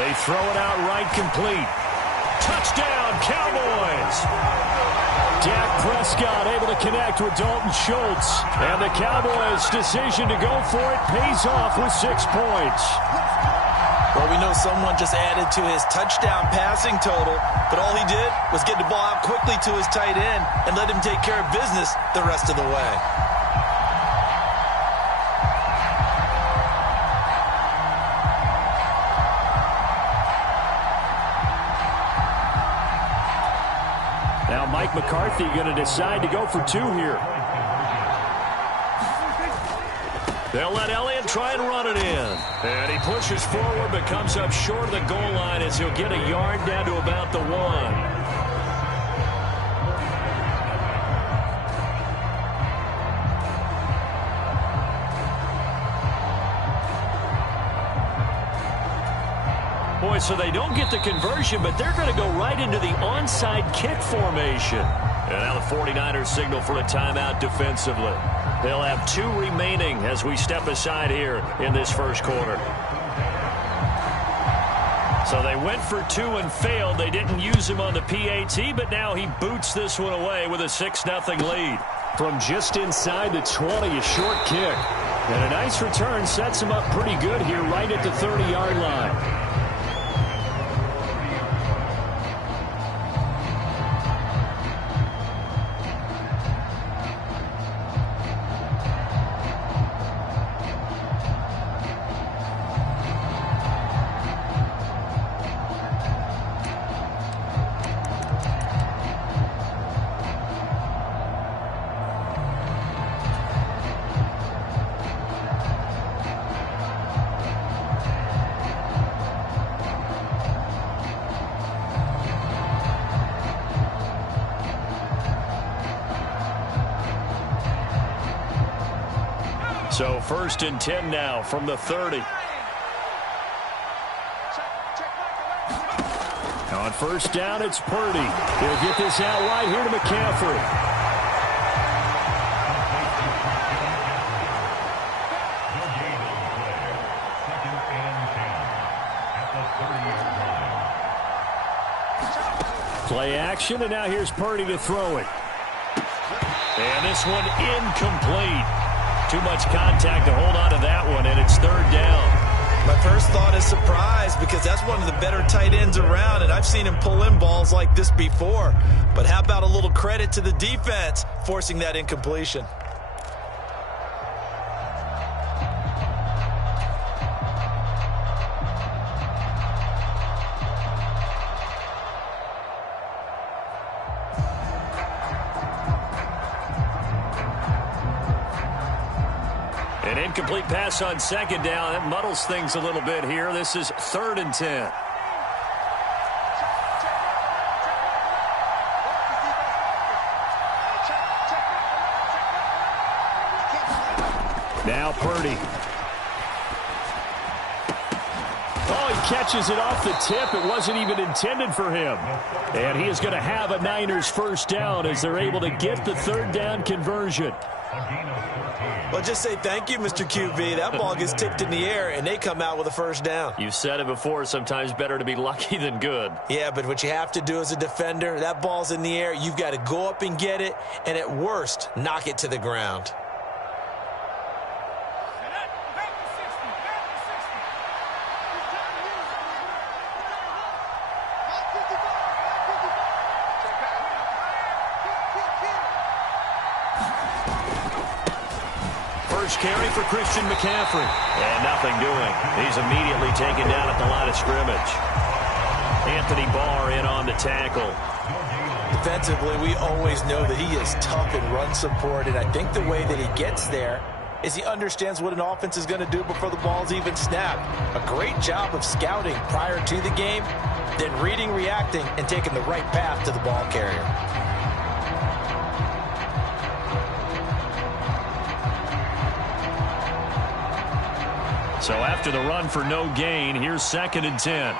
They throw it out right complete. Touchdown, Cowboys! Dak Prescott able to connect with Dalton Schultz. And the Cowboys' decision to go for it pays off with 6 points. Well, we know someone just added to his touchdown passing total, but all he did was get the ball out quickly to his tight end and let him take care of business the rest of the way. Now Mike McCarthy going to decide to go for 2 here. They'll let Elliott try and run it in. And he pushes forward but comes up short of the goal line as he'll get a yard down to about the 1. Boy, so they don't get the conversion, but they're going to go right into the onside kick formation. And now the 49ers signal for a timeout defensively. They'll have 2 remaining as we step aside here in this first quarter. So they went for 2 and failed. They didn't use him on the PAT, but now he boots this one away with a 6-0 lead. From just inside the 20, a short kick. And a nice return sets him up pretty good here right at the 30-yard line. So 1st and 10 now from the 30. On 1st down, it's Purdy. He'll get this out wide here to McCaffrey. Play action, and now here's Purdy to throw it. And this one incomplete. Too much contact to hold on to that one, and it's 3rd down. My first thought is surprise because that's one of the better tight ends around, and I've seen him pull in balls like this before. But how about a little credit to the defense forcing that incompletion? An incomplete pass on 2nd down. That muddles things a little bit here. This is 3rd and 10. Now Purdy. Oh, he catches it off the tip. It wasn't even intended for him. And he is going to have a Niners 1st down as they're able to get the 3rd down conversion. Well, just say thank you, Mr. QB. That ball gets tipped in the air, and they come out with a 1st down. You've said it before, sometimes better to be lucky than good. Yeah, but what you have to do as a defender, that ball's in the air, you've got to go up and get it, and at worst, knock it to the ground. Carry for Christian McCaffrey. And nothing doing. He's immediately taken down at the line of scrimmage. Anthony Barr in on the tackle. Defensively, we always know that he is tough in run support, and I think the way that he gets there is he understands what an offense is going to do before the ball's even snapped. A great job of scouting prior to the game, then reading, reacting, and taking the right path to the ball carrier. So after the run for no gain, here's 2nd and 10.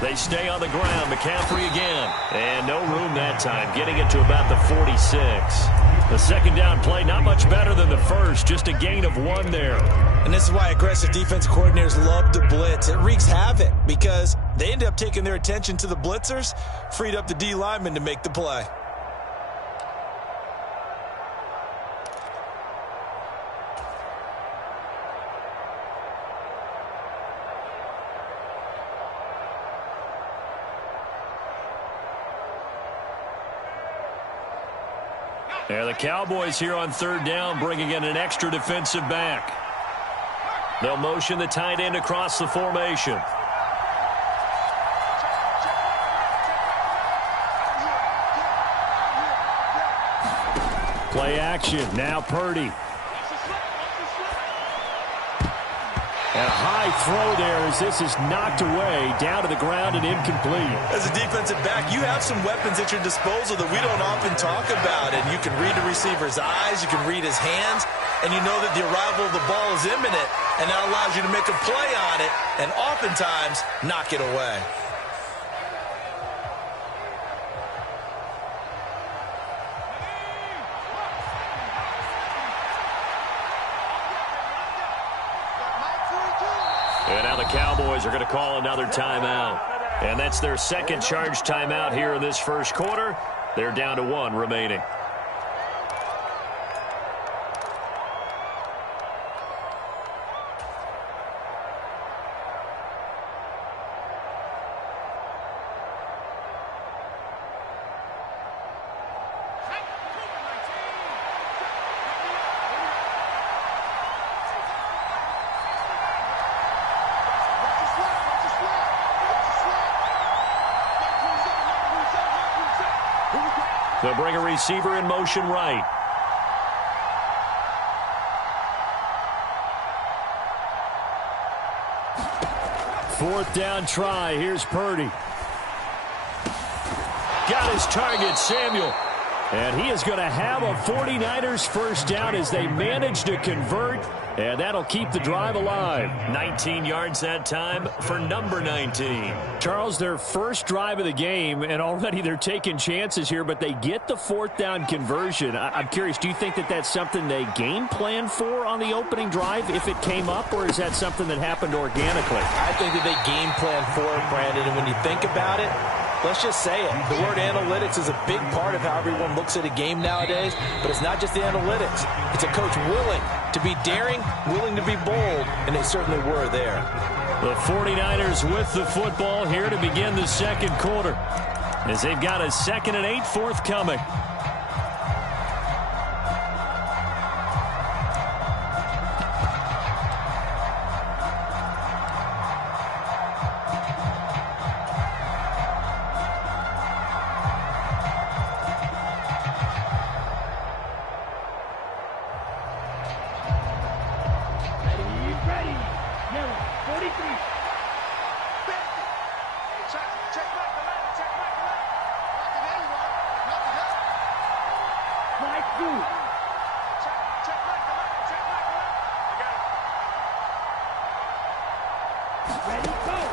They stay on the ground. McCaffrey again. And no room that time, getting it to about the 46. The second down play, not much better than the first, just a gain of 1 there. And this is why aggressive defense coordinators love to blitz. It wreaks havoc because they end up taking their attention to the blitzers, freed up the D lineman to make the play. And the Cowboys here on third down, bringing in an extra defensive back. They'll motion the tight end across the formation. Play action. Now Purdy. And a high throw there as this is knocked away, down to the ground and incomplete. As a defensive back, you have some weapons at your disposal that we don't often talk about. And you can read the receiver's eyes, you can read his hands, and you know that the arrival of the ball is imminent, and that allows you to make a play on it and oftentimes knock it away. And now the Cowboys are going to call another timeout. And that's their second charge timeout here in this first quarter. They're down to 1 remaining. They'll bring a receiver in motion right. Fourth down try. Here's Purdy. Got his target, Samuel. And he is going to have a 49ers first down as they manage to convert. And that'll keep the drive alive. 19 yards that time for number 19. Charles, their first drive of the game, and already they're taking chances here, but they get the fourth down conversion. I'm curious, do you think that that's something they game plan for on the opening drive if it came up, or is that something that happened organically? I think that they game plan for it, Brandon, and when you think about it, let's just say it. The word analytics is a big part of how everyone looks at a game nowadays, but it's not just the analytics. It's a coach willing to be daring, willing to be bold, and they certainly were there. The 49ers with the football here to begin the second quarter as they've got a 2nd and 8 forthcoming.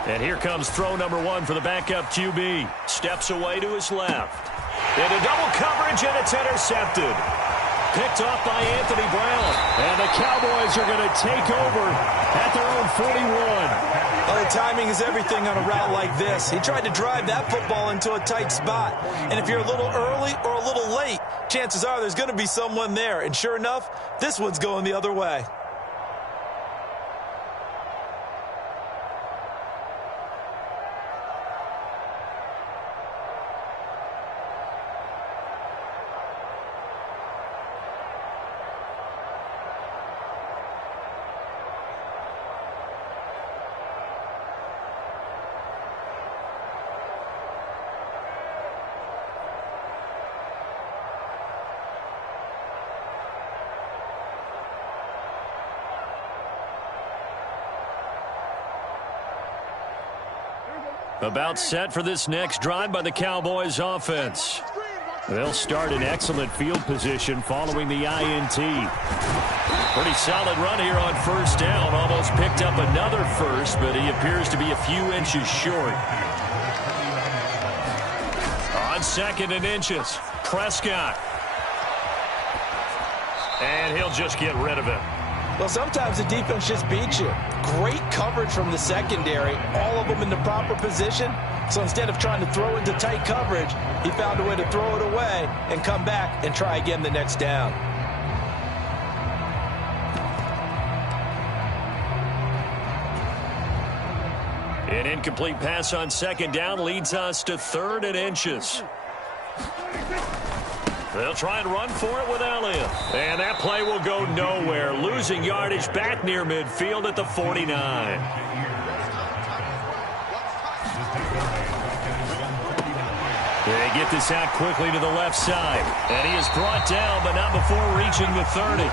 And here comes throw number 1 for the backup QB. Steps away to his left. Into double coverage, and it's intercepted. Picked off by Anthony Brown. And the Cowboys are going to take over at their own 41. Well, the timing is everything on a route like this. He tried to drive that football into a tight spot. And if you're a little early or a little late, chances are there's going to be someone there. And sure enough, this one's going the other way. About set for this next drive by the Cowboys offense. They'll start in excellent field position following the INT. Pretty solid run here on first down. Almost picked up another first, but he appears to be a few inches short. On 2nd and inches, Prescott. And he'll just get rid of it. Well, sometimes the defense just beats you. Great coverage from the secondary, all of them in the proper position. So instead of trying to throw into tight coverage, he found a way to throw it away and come back and try again the next down. An incomplete pass on second down leads us to 3rd and inches. They'll try and run for it with Elliott. And that play will go nowhere. Losing yardage back near midfield at the 49. They get this out quickly to the left side. And he is brought down, but not before reaching the 30.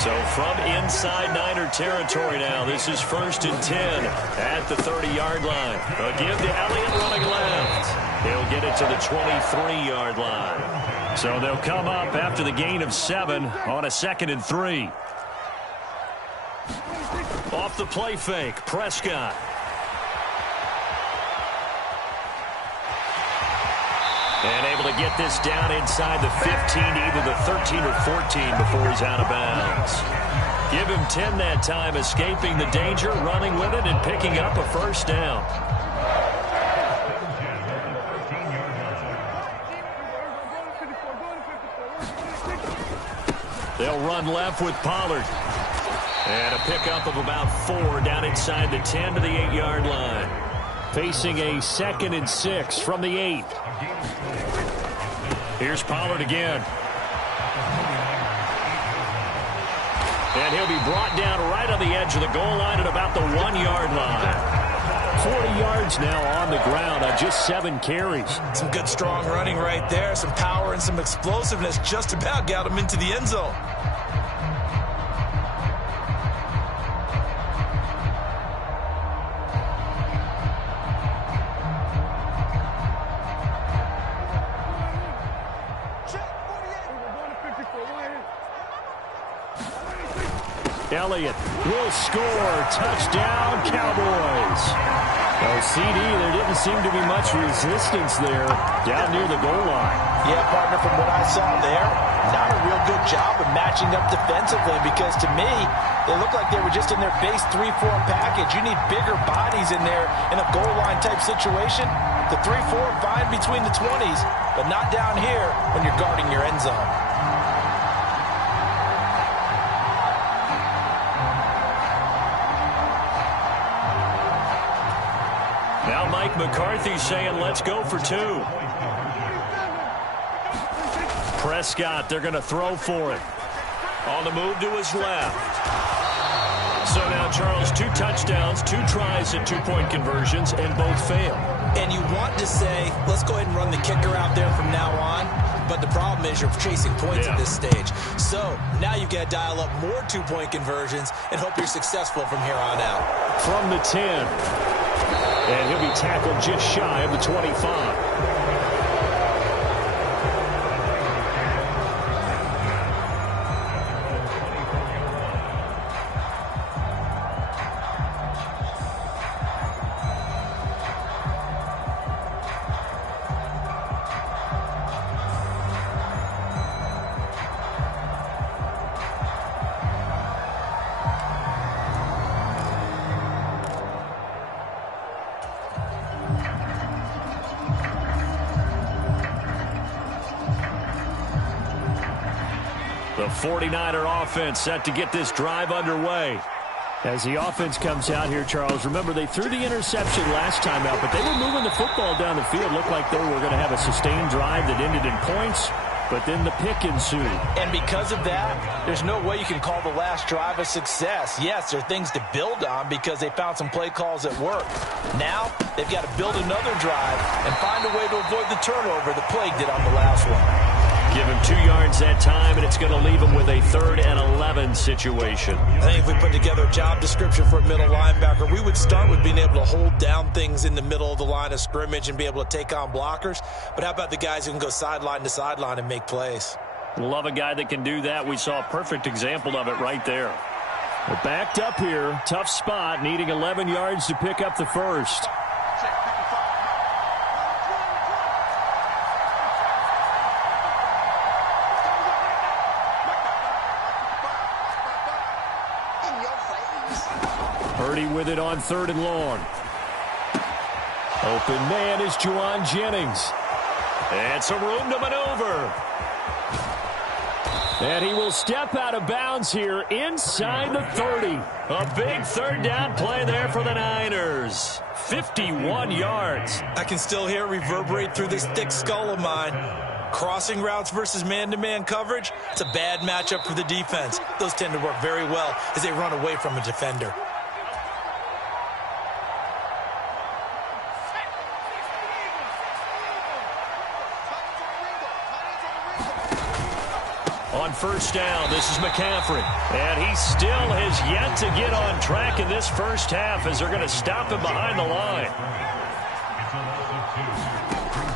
So from inside Niner territory now, this is 1st and 10 at the 30-yard line. A give to Elliott running left. He'll get it to the 23-yard line. So they'll come up after the gain of 7 on a 2nd and 3. Off the play fake, Prescott. And able to get this down inside the 15, either the 13 or 14 before he's out of bounds. Give him 10 that time, escaping the danger, running with it, and picking up a 1st down. They'll run left with Pollard. And a pickup of about 4 down inside the 10 to the 8-yard line. Facing a 2nd and 6 from the 8. Here's Pollard again. And he'll be brought down right on the edge of the goal line at about the 1-yard line. 40 yards now on the ground on just 7 carries. Some good strong running right there. Some power and some explosiveness just about got him into the end zone. Elliott will score. Touchdown, Cowboys. Oh, CD, there didn't seem to be much resistance there down near the goal line. Yeah, partner, from what I saw there, not a real good job of matching up defensively because to me, they look like they were just in their base 3-4 package. You need bigger bodies in there in a goal line type situation. The 3-4 fine between the 20s, but not down here when you're guarding your end zone. Now Mike McCarthy saying, let's go for 2. Prescott, they're going to throw for it. On the move to his left. So now, Charles, 2 touchdowns, 2 tries at 2-point conversions, and both fail. And you want to say, let's go ahead and run the kicker out there from now on. But the problem is you're chasing points at this stage. So now you've got to dial up more 2-point conversions and hope you're successful from here on out. From the 10. And he'll be tackled just shy of the 25. The 49er offense set to get this drive underway. As the offense comes out here, Charles, remember they threw the interception last time out, but they were moving the football down the field. Looked like they were going to have a sustained drive that ended in points, but then the pick ensued. And because of that, there's no way you can call the last drive a success. Yes, there are things to build on because they found some play calls that work. Now, they've got to build another drive and find a way to avoid the turnover that plagued it on the last one. Give him 2 yards that time, and it's going to leave him with a 3rd and 11 situation. I think if we put together a job description for a middle linebacker, we would start with being able to hold down things in the middle of the line of scrimmage and be able to take on blockers. But how about the guys who can go sideline to sideline and make plays? Love a guy that can do that. We saw a perfect example of it right there. We're backed up here. Tough spot, needing 11 yards to pick up the first. Purdy with it on 3rd and long. Open man is Juwan Jennings. And some room to maneuver. And he will step out of bounds here inside the 30. A big 3rd down play there for the Niners. 51 yards. I can still hear it reverberate through this thick skull of mine. Crossing routes versus man-to-man coverage, it's a bad matchup for the defense. Those tend to work very well as they run away from a defender. On 1st down, this is McCaffrey. And he still has yet to get on track in this first half as they're going to stop him behind the line.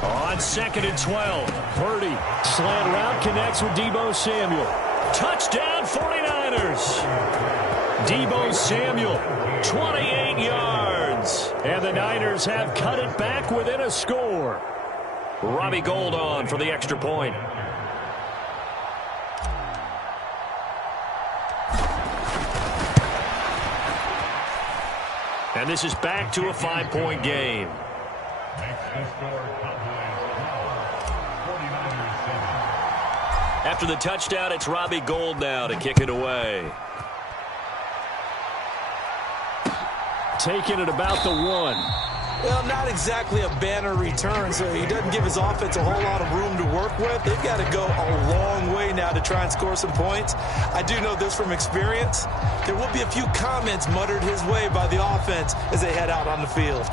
On 2nd and 12, Purdy. Slant route connects with Deebo Samuel. Touchdown 49ers. Deebo Samuel, 28 yards. And the Niners have cut it back within a score. Robbie Gould on for the extra point. And this is back to a 5-point game. After the touchdown, it's Robbie Gould now to kick it away. Taking it about the 1. Well, not exactly a banner return, so he doesn't give his offense a whole lot of room to work with. They've got to go a long way now to try and score some points. I do know this from experience. There will be a few comments muttered his way by the offense as they head out on the field.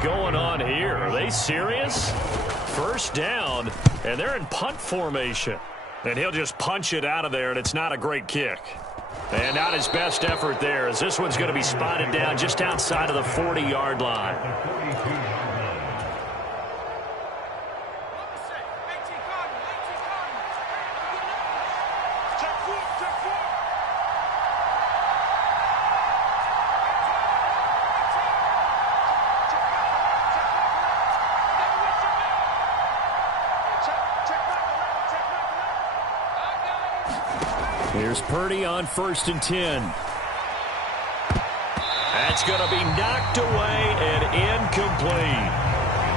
Going on here? Are they serious? 1st down, and they're in punt formation. And he'll just punch it out of there, and it's not a great kick. And not his best effort there, as this one's going to be spotted down just outside of the 40-yard line. Here's Purdy on 1st and 10. That's going to be knocked away and incomplete.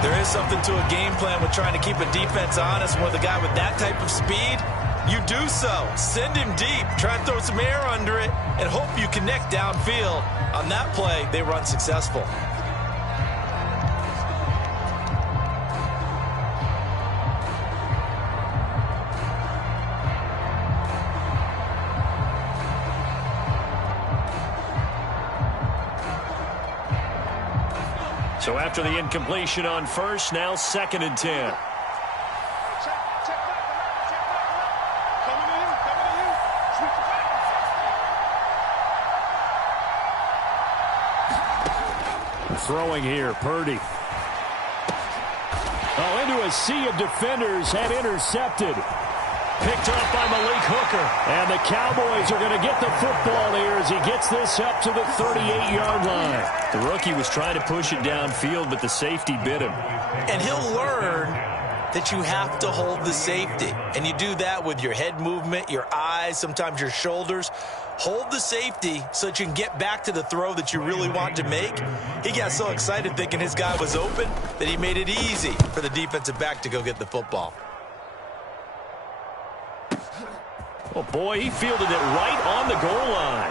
There is something to a game plan with trying to keep a defense honest. With a guy with that type of speed, you do so. Send him deep. Try and throw some air under it and hope you connect downfield. On that play, they were unsuccessful. So after the incompletion on 1st, now 2nd and 10. Throwing here, Purdy. Oh, into a sea of defenders, and intercepted. Picked off by Malik Hooker. And the Cowboys are going to get the football here as he gets this up to the 38-yard line. The rookie was trying to push it downfield, but the safety bit him. And he'll learn that you have to hold the safety. And you do that with your head movement, your eyes, sometimes your shoulders. Hold the safety so that you can get back to the throw that you really want to make. He got so excited thinking his guy was open that he made it easy for the defensive back to go get the football. Oh, boy, he fielded it right on the goal line.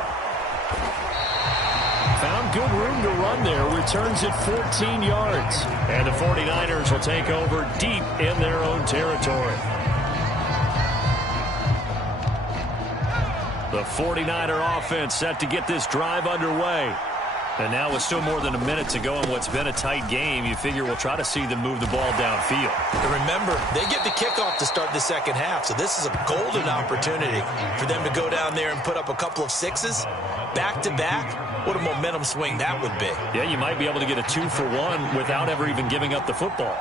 Found good room to run there. Returns it 14 yards. And the 49ers will take over deep in their own territory. The 49er offense set to get this drive underway. And now with still more than a minute to go in what's been a tight game, you figure we'll try to see them move the ball downfield. And remember, they get the kickoff to start the second half, so this is a golden opportunity for them to go down there and put up a couple of sixes back-to-back. What a momentum swing that would be. Yeah, you might be able to get a 2-for-1 without ever even giving up the football.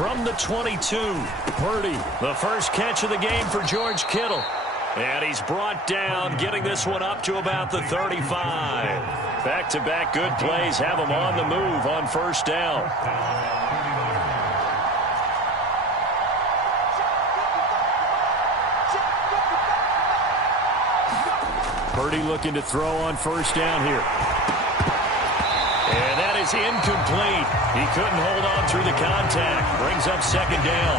from the 22. Purdy, the first catch of the game for George Kittle. And he's brought down, getting this one up to about the 35. Back-to-back good plays have him on the move on first down. Purdy looking to throw on first down here. And that is incomplete. He couldn't hold on through the contact. Brings up second down.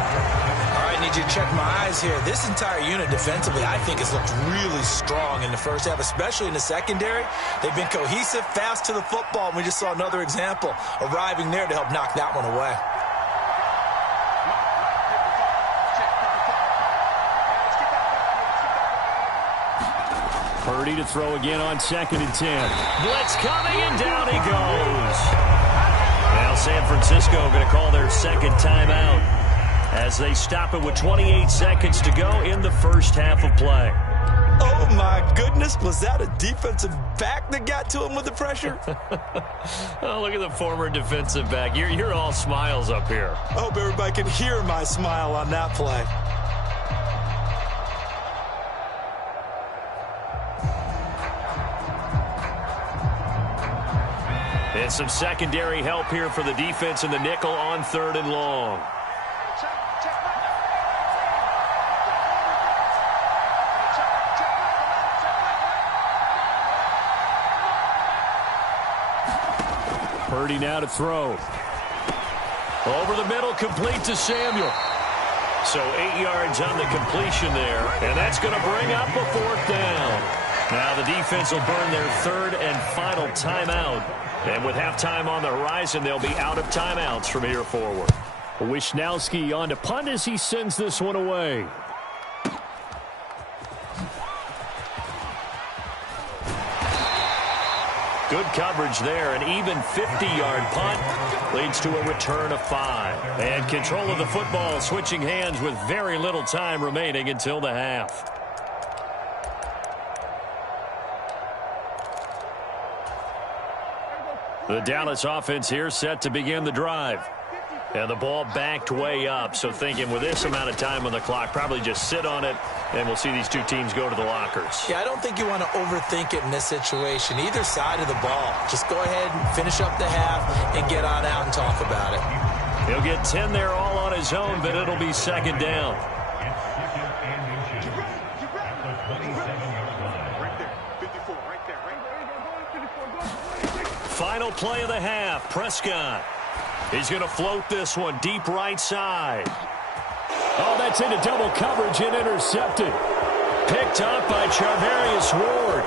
All right, need you to check my eyes here. This entire unit defensively, I think, has looked really strong in the first half, especially in the secondary. They've been cohesive, fast to the football, and we just saw another example arriving there to help knock that one away. Purdy to throw again on 2nd and 10. Blitz coming, and down he goes. Now San Francisco going to call their second timeout as they stop it with 28 seconds to go in the first half of play. Oh, my goodness. Was that a defensive back that got to him with the pressure? Oh, look at the former defensive back. You're all smiles up here. I hope everybody can hear my smile on that play. And some secondary help here for the defense in the nickel on 3rd and long. Purdy now to throw. Over the middle, complete to Samuel. So 8 yards on the completion there, and that's going to bring up a 4th down. Now the defense will burn their 3rd and final timeout. And with halftime on the horizon, they'll be out of timeouts from here forward. Wisnowski on to punt as he sends this one away. Good coverage there. An even 50-yard punt leads to a return of 5. And control of the football switching hands with very little time remaining until the half. The Dallas offense here set to begin the drive. And the ball backed way up, so thinking with this amount of time on the clock, probably just sit on it, and we'll see these two teams go to the lockers. Yeah, I don't think you want to overthink it in this situation. Either side of the ball. Just go ahead and finish up the half and get on out and talk about it. He'll get 10 there all on his own, but it'll be 2nd down. Final play of the half, Prescott. He's going to float this one deep right side. Oh, that's into double coverage and intercepted. Picked up by Charvarius Ward.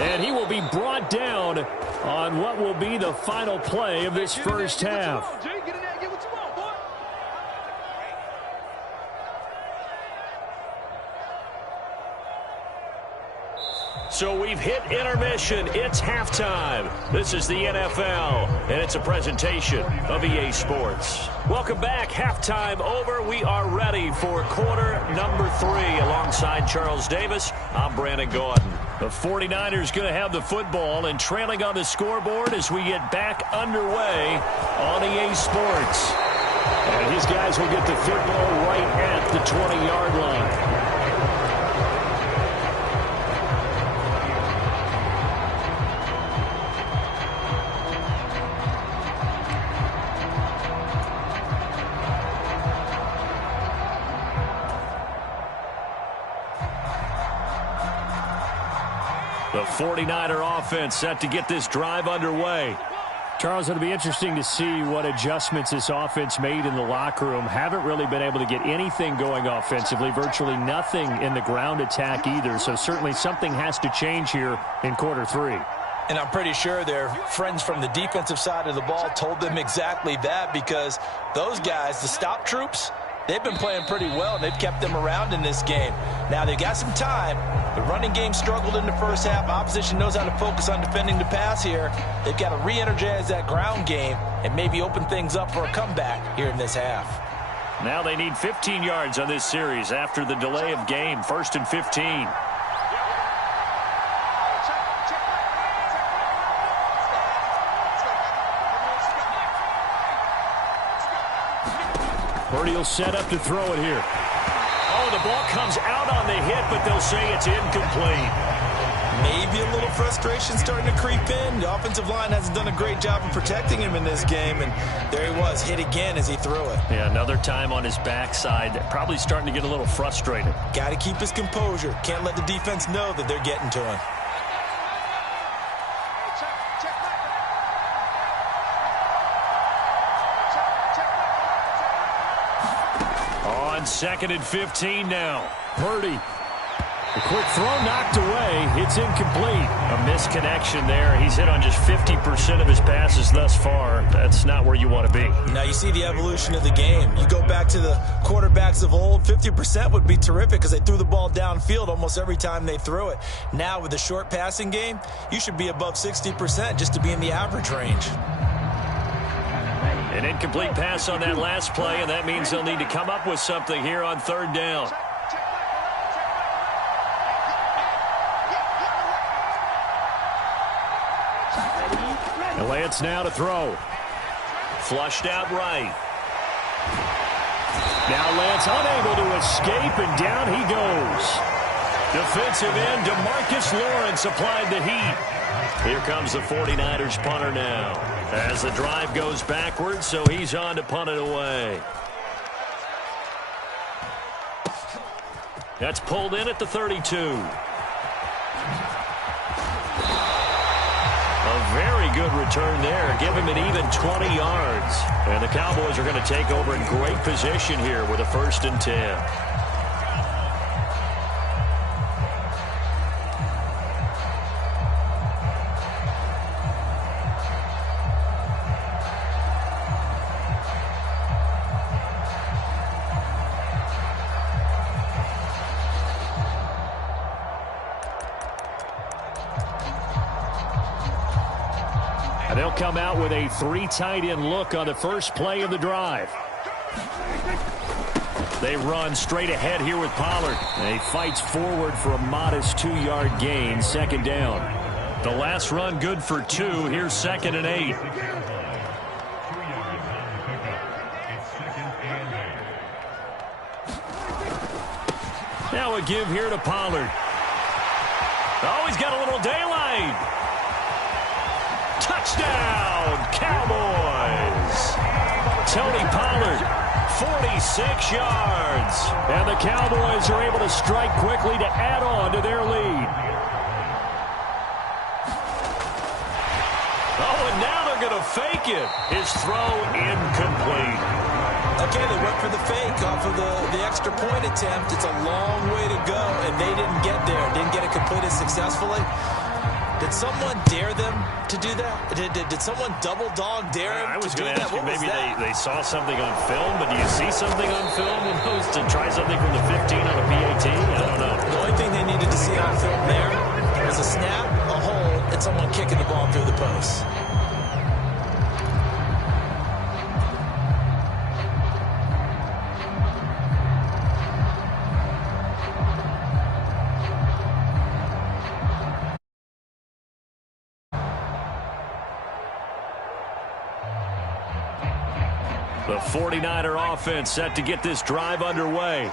And he will be brought down on what will be the final play of this first half. So we've hit intermission. It's halftime. This is the NFL, and it's a presentation of EA Sports. Welcome back. Halftime over. We are ready for quarter number 3. Alongside Charles Davis, I'm Brandon Gordon. The 49ers going to have the football and trailing on the scoreboard as we get back underway on EA Sports. And his guys will get the football right at the 20-yard line. The 49er offense set to get this drive underway. Charles, it'll be interesting to see what adjustments this offense made in the locker room. Haven't really been able to get anything going offensively, virtually nothing in the ground attack either. So certainly something has to change here in quarter 3. And I'm pretty sure their friends from the defensive side of the ball told them exactly that, because those guys, the stop troops, they've been playing pretty well, and they've kept them around in this game. Now, they've got some time. The running game struggled in the first half. Opposition knows how to focus on defending the pass here. They've got to re-energize that ground game and maybe open things up for a comeback here in this half. Now they need 15 yards on this series after the delay of game. 1st and 15. Purdy will set up to throw it here. Oh, the ball comes out on the hit, but they'll say it's incomplete. Maybe a little frustration starting to creep in. The offensive line hasn't done a great job of protecting him in this game, and there he was, hit again as he threw it. Yeah, another time on his backside. Probably starting to get a little frustrated. Got to keep his composure. Can't let the defense know that they're getting to him. On 2nd and 15 now. Purdy. The quick throw knocked away. It's incomplete. A misconnection there. He's hit on just 50% of his passes thus far. That's not where you want to be. Now you see the evolution of the game. You go back to the quarterbacks of old, 50% would be terrific because they threw the ball downfield almost every time they threw it. Now with the short passing game, you should be above 60% just to be in the average range. An incomplete pass on that last play, and that means they'll need to come up with something here on 3rd down. And Lance now to throw. Flushed out right. Now Lance unable to escape, and down he goes. Defensive end DeMarcus Lawrence applied the heat. Here comes the 49ers punter now. As the drive goes backwards, so he's on to punt it away. That's pulled in at the 32. A very good return there. Give him an even 20 yards. And the Cowboys are going to take over in great position here with a 1st and 10. They'll come out with a 3 tight end look on the first play of the drive. They run straight ahead here with Pollard. He fights forward for a modest 2-yard gain, 2nd down. The last run good for 2. Here's 2nd and 8. Now a give here to Pollard. Oh, he's got a little daylight. Touchdown, Cowboys! Tony Pollard, 46 yards. And the Cowboys are able to strike quickly to add on to their lead. Oh, and now they're going to fake it. His throw incomplete. Okay, they went for the fake off of the extra point attempt. It's a long way to go, and they didn't get there. Didn't get it completed successfully. Did someone dare them to do that? Did someone double dog dare him? I was going to ask you, maybe they saw something on film, but do you see something on film to try something from the 15 on a PAT? I don't know. The only thing they needed to see on film there was a snap, a hole, and someone kicking the ball through the post. The 49er offense set to get this drive underway.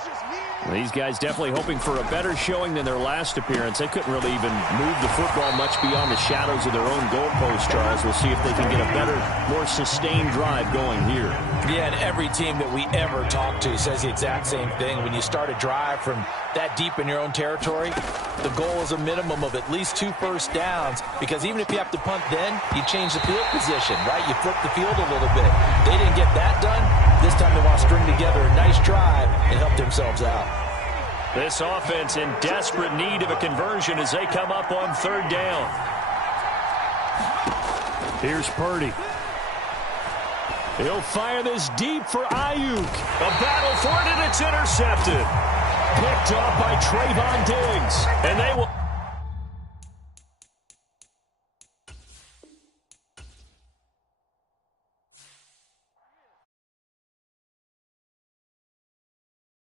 These guys definitely hoping for a better showing than their last appearance. They couldn't really even move the football much beyond the shadows of their own goalpost, Charles. We'll see if they can get a better, more sustained drive going here. Yeah, and every team that we ever talk to says the exact same thing. When you start a drive from that deep in your own territory, the goal is a minimum of at least 2 first downs, because even if you have to punt then, you change the field position, right? You flip the field a little bit. They didn't get that done. This time they want to string together a nice drive and help themselves out. This offense in desperate need of a conversion as they come up on 3rd down. Here's Purdy. He'll fire this deep for Ayuk. A battle for it, and it's intercepted. Picked off by Trayvon Diggs. And they will...